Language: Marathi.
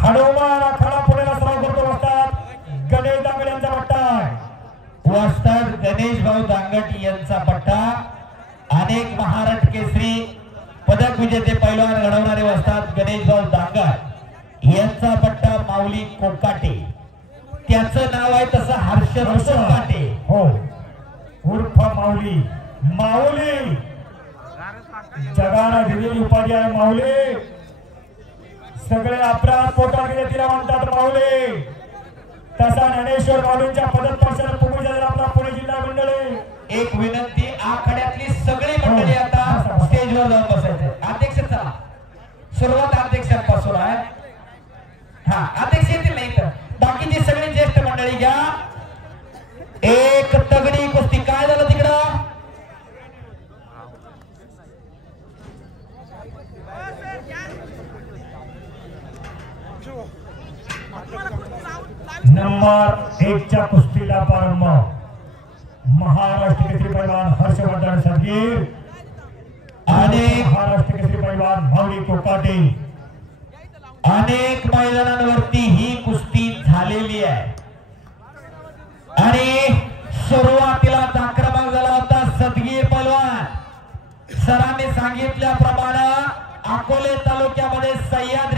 हनुमान आखाडा पुण्याला सराव करतो वस्ताद गणेश दांगट यांचा पट्टा वस्ताद गणेश भाऊ दांगट यांचा पट्टा अनेक महाराष्ट्र केसरी पदक विजेते पैलवान घडवणारे वस्ताद गणेश भाऊ दांगट यांचा पट्टा माऊली कोकाटे त्याचं नाव आहे तसं हर्षद कोकाटे हो उर्फ माऊली माऊली जगाला दिलेली उपाधी आहे माऊली सगळे अपराध पोटात गेले तिला म्हणतात माऊली तसा ज्ञानेश्वर माऊलींच्या पदस्पर्शाला पुढे झालेला आपला पुणे जिल्हा मंडळी एक विनंती आखाड्यातली सगळी मंडळी आता स्टेजवर जाऊन बसायचे अध्यक्ष चला सुरुवात अध्यक्षांपासून आहे हा अध्यक्ष येतील नाही तर बाकीची सगळी ज्येष्ठ मंडळी घ्या एक तगडी कुस्ती काय झालं तिकडं नंबर 1 च्या कुस्तीला प्रारंभ महाराष्ट्र केसरी पैलवान हर्षवर्धन सरगीर आणि महाराष्ट्र केसरी पैलवान माऊली कोकाटे अनेक मैदानांवरती ही कुस्ती झालेली आहे आणि सुरुवातीला आक्रमक झाला होता सदगीर पैलवान सरांनी सांगितल्याप्रमाणे अकोले तालुक्यामध्ये सह्याद्री